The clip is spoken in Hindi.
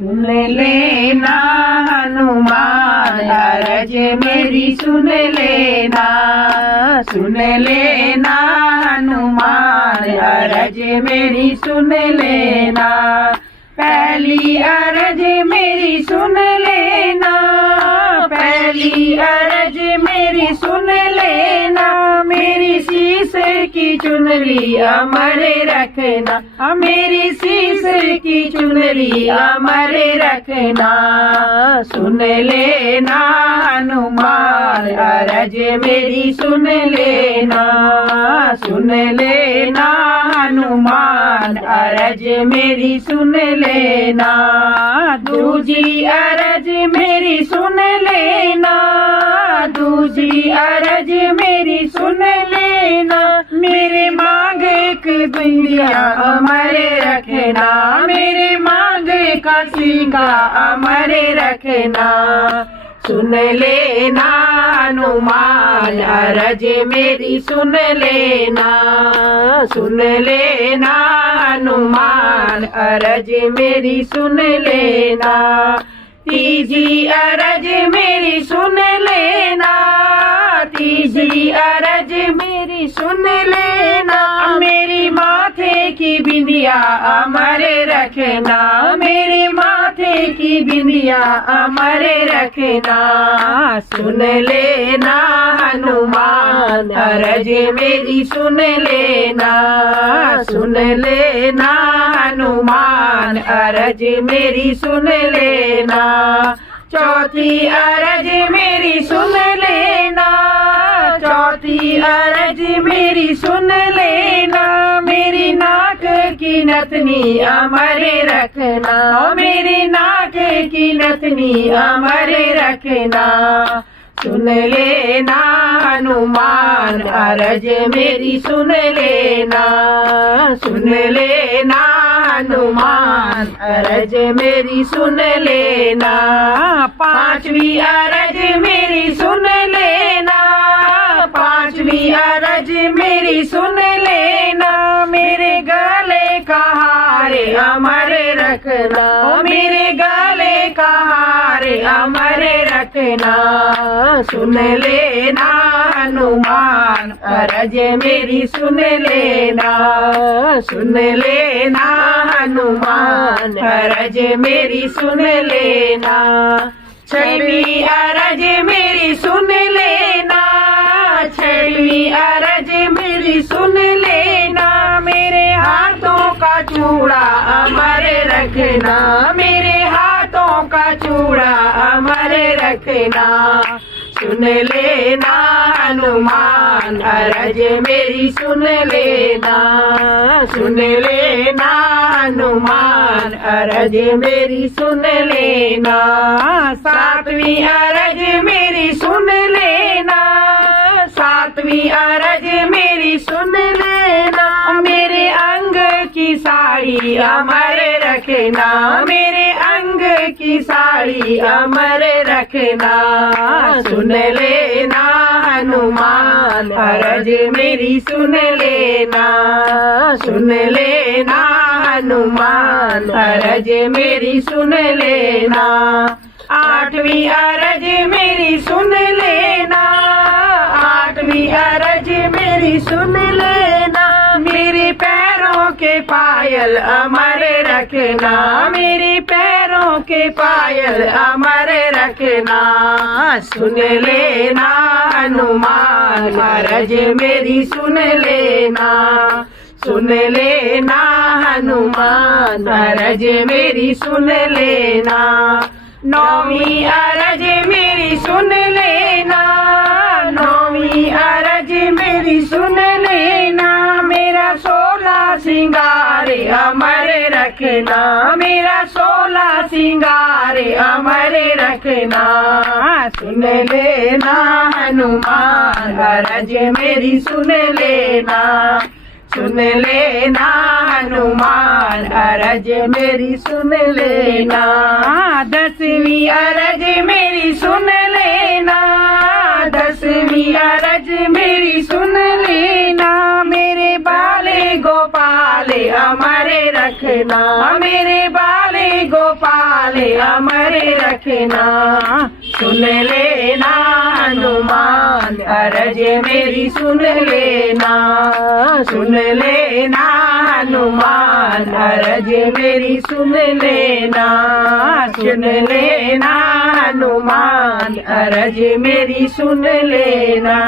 सुन लेना हनुमान अरज मेरी सुन लेना, सुन लेना हनुमान अरज मेरी सुन लेना। पहली अरज मेरी सुन लेना, पहली अरज मेरी सुन लेना। मेरी शीश की चुनरी अमर रखना, मेरी शीश की चुनरी अमर रखना। सुन लेना हनुमान अरज मेरी सुन लेना, सुन लेना हनुमान अरज मेरी सुन लेना। दूजी अरज मेरी सुन लेना, दूजी अरज मेरी सुन लेना। मेरे मांग की बिंदिया अमर रखना, मेरे मांग का सीका अमर रखना। सुन लेना हनुमान अरज मेरी सुन लेना, सुन लेना हनुमान अरज मेरी सुन लेना। तीजी अरज मेरी सुन लेना, तीजी अरज मेरी सुन लेना। मेरी माथे की बिंदिया अमर रखना, मेरे माथे की बिंदिया अमर रखना। सुन लेना हनुमान अरज मेरी सुन लेना, सुन लेना हनुमान अरज मेरी सुन लेना। चौथी अरज मेरी सुन लेना, चौथी अरज मेरी सुन लेना। मेरी नाक की नथनी अमर रखना, मेरी नाक की नथनी अमर रखना। सुन लेना हनुमान अरज मेरी सुन लेना, सुन लेना हनुमान अरज मेरी सुन लेना। पांचवी अरज मेरी सुन लेना, पांचवी अरज मेरी सुन लेना। मेरे गले का हार अमर रखना, मेरे गले का हार अमर रखना। सुन लेना हनुमान अरज मेरी सुन लेना, सुन लेना हनुमान अरज मेरी सुन लेना। छठी अरज मेरी सुन लेना, छठी अरज मेरी सुन लेना। मेरे हाथों का चूड़ा अमर रखना, मेरे हाथों का चूड़ा अमर रखना। सुन लेना हनुमान अरज मेरी सुन लेना, सुन लेना हनुमान अरज मेरी सुन लेना। सातवीं अरज मेरी सुन लेना, सातवीं अरज मेरी सुन लेना। मेरे अंग की साड़ी अमर रखना, मेरे अंग की साड़ी अमर रखना। सुन लेना हनुमान अरज मेरी सुन लेना, सुन लेना हनुमान अरज मेरी सुन लेना। आठवीं अरज मेरी सुन लेना, आठवीं अरज मेरी सुन लेना। मेरे पैरों के पायल अमर रखना, मेरे पैरों के पायल अमर रखना। सुन लेना हनुमान अरज मेरी सुन लेना, सुन लेना हनुमान अरज मेरी सुन लेना। नौवीं अरज मेरी सुन लेना, नौवीं अरज मेरी सुन लेना। मेरा 16 सिंगार अमर रखना, मेरा 16 सिंगार अमर रखना। सुन लेना हनुमान अरज मेरी सुन लेना, सुन लेना हनुमान अरज मेरी सुन लेना। 10वीं अरज मेरी सुन लेना, 10वीं अरज मेरी सुन लेना। गोपाल अमर रखना, मेरे बाले गोपाल अमर रखना। सुन लेना हनुमान अरज मेरी सुन लेना। सुन लेना हनुमान अरज मेरी सुन लेना। सुन लेना हनुमान अरज मेरी सुन लेना।